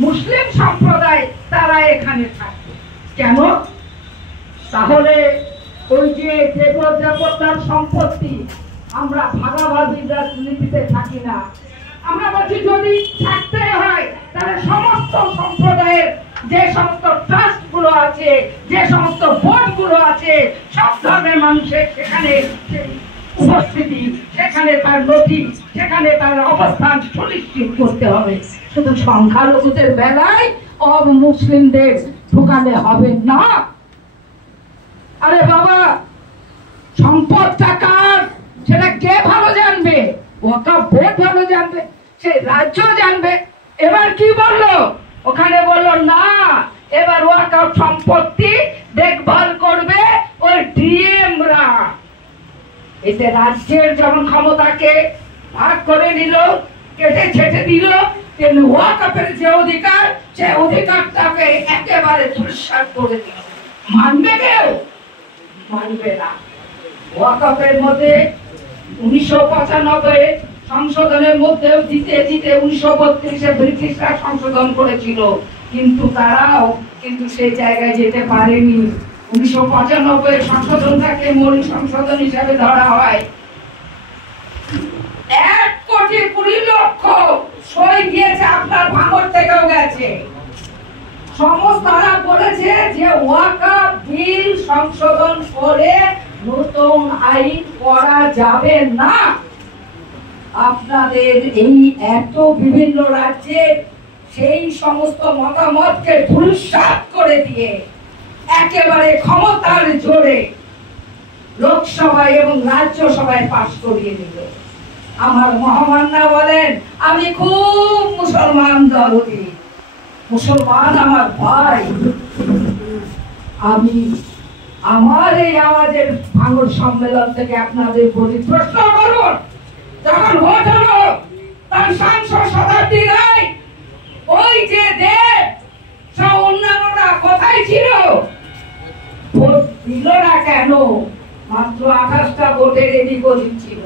মুসলিম সম্প্রদায় তারা এখানে থাকবে কেন? তাহলে ওই যে দেবতার সম্পত্তি আমরা ভাগাভাগির রাজনীতিতে থাকি না। আমরা বলছি যদি থাকতে হয় তাহলে সমস্ত সম্প্রদায়ের যে সমস্ত ট্রাস্ট গুলো আছে, যে সমস্ত বোর্ড গুলো আছে, সব ধর্মের মানুষের সেখানে উপস্থিতি, সেখানে তার নথি, সেখানে তার অবস্থান সুনিশ্চিত করতে হবে। শুধু সংখ্যালঘুদের বেলায় অমুসলিমদের ঢুকালে হবে না। আরে বাবা, সম্পদটা কার সেটা কে ভালো জানবে? ওয়াকফ বোর্ড ভালো জানবে, সে রাজ্য জানবে। এবার কি বললো? ওখানে বললো না, এবার ওয়াকফ সম্পত্তি দেখভাল করবে ওই ডিএমরা। এতে রাজ্যের যেমন ক্ষমতাকে ভাগ করে নিল, কেটে ছেটে দিল, তেমনি ওয়াকফের যে অধিকার, সে অধিকারটাকে একেবারে ধূলিসাৎ করে দিল। মানবে কেউ? মানবে না। ওয়াকফের মধ্যে 1995 সংশোধনের মধ্যেও দিতে দিতে 1932-এ ব্রিটিশরা সংশোধন করেছিল, কিন্তু তারাও কিন্তু সেই জায়গায় যেতে পারেনি। 1995 সংশোধনটাকে মূল সংশোধন হিসাবে ধরা হয়। 1,20,00,000 সই গিয়েছে, আপনার ভাঙর থেকেও গেছে। সমস্তারা বলেছে যে ওয়াকফ বিল সংশোধন করে নতুন আইন করা যাবে না। আপনাদের এই এত বিভিন্ন রাজ্যের সেই সমস্ত মতামতকে ধূলিসাৎ করে দিয়ে একেবারে ক্ষমতার জোরে লোকসভায় এবং রাজ্যসভায় পাশ করিয়ে দিল। আমার মহামান্না বলেন, আমি খুব মুসলমান দরদি, মুসলমান আমার ভাই। আমি আমার এই আমাদের ভাঙর সম্মেলন থেকে আপনাদের বলি, প্রশ্ন করুন, যখন ভোট হলো তার সাংসদ শতাব্দী রায় ওই যে দেব সব অন্যান্যরা কোথায় ছিল? ভোট দিল না কেন? মাত্র 28টা ভোটের এদিক ওদিক ছিল।